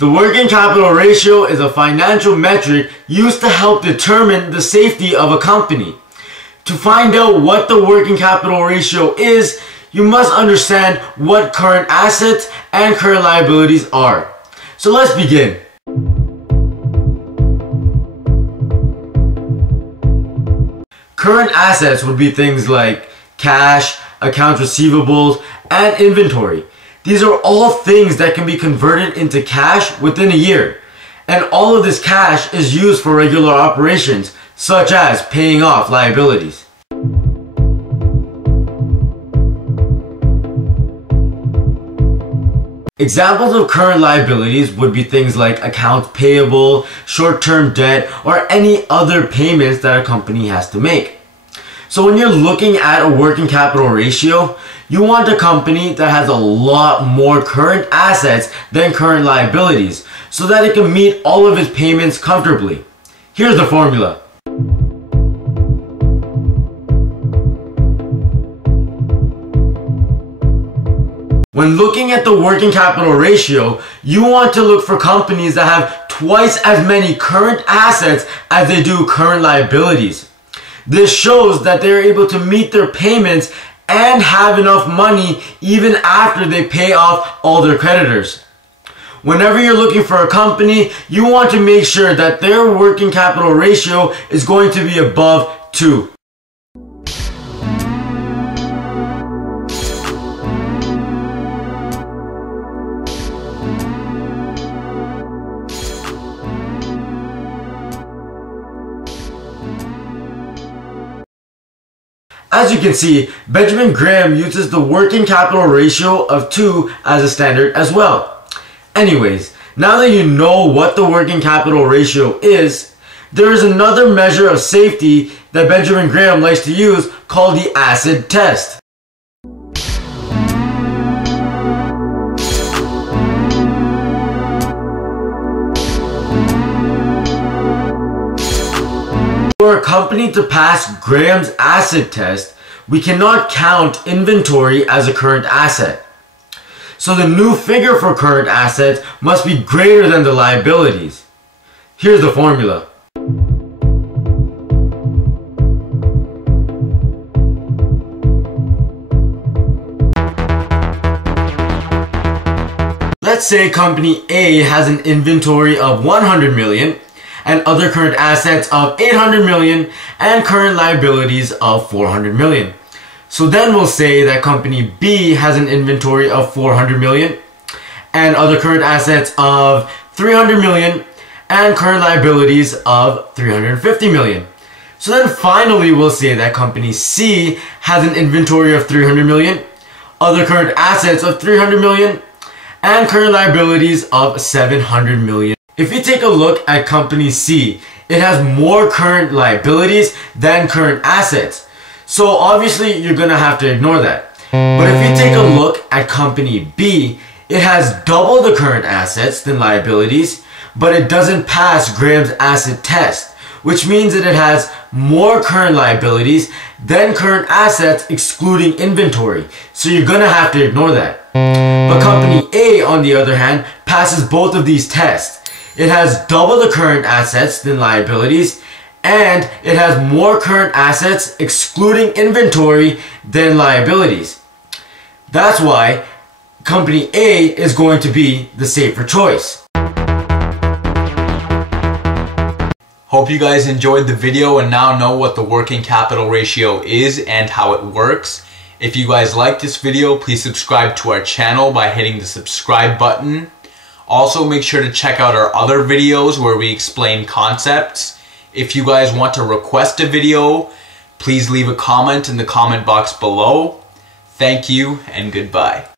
The working capital ratio is a financial metric used to help determine the safety of a company. To find out what the working capital ratio is, you must understand what current assets and current liabilities are. So let's begin. Current assets would be things like cash, accounts receivables, and inventory. These are all things that can be converted into cash within a year. And all of this cash is used for regular operations, such as paying off liabilities. Examples of current liabilities would be things like accounts payable, short-term debt, or any other payments that a company has to make. So when you're looking at a working capital ratio, you want a company that has a lot more current assets than current liabilities so that it can meet all of its payments comfortably. Here's the formula. When looking at the working capital ratio, you want to look for companies that have twice as many current assets as they do current liabilities. This shows that they're able to meet their payments and have enough money even after they pay off all their creditors. Whenever you're looking for a company, you want to make sure that their working capital ratio is going to be above 2. As you can see, Benjamin Graham uses the working capital ratio of 2 as a standard as well. Anyways, now that you know what the working capital ratio is, there is another measure of safety that Benjamin Graham likes to use called the acid test. For a company to pass Graham's acid test, we cannot count inventory as a current asset. So the new figure for current assets must be greater than the liabilities. Here's the formula. Let's say company A has an inventory of 100 million and other current assets of 800 million and current liabilities of 400 million. So then we'll say that company B has an inventory of 400 million and other current assets of 300 million and current liabilities of 350 million. So then finally we'll say that company C has an inventory of 300 million, other current assets of 300 million and current liabilities of 700 million. If you take a look at company C, it has more current liabilities than current assets. So obviously you're gonna have to ignore that. But if you take a look at company B, it has double the current assets than liabilities, but it doesn't pass Graham's acid test, which means that it has more current liabilities than current assets excluding inventory. So you're gonna have to ignore that. But company A, on the other hand, passes both of these tests. It has double the current assets than liabilities, and it has more current assets excluding inventory than liabilities. That's why company A is going to be the safer choice. Hope you guys enjoyed the video and now know what the working capital ratio is and how it works. If you guys like this video, please subscribe to our channel by hitting the subscribe button. Also, make sure to check out our other videos where we explain concepts. If you guys want to request a video, please leave a comment in the comment box below. Thank you and goodbye.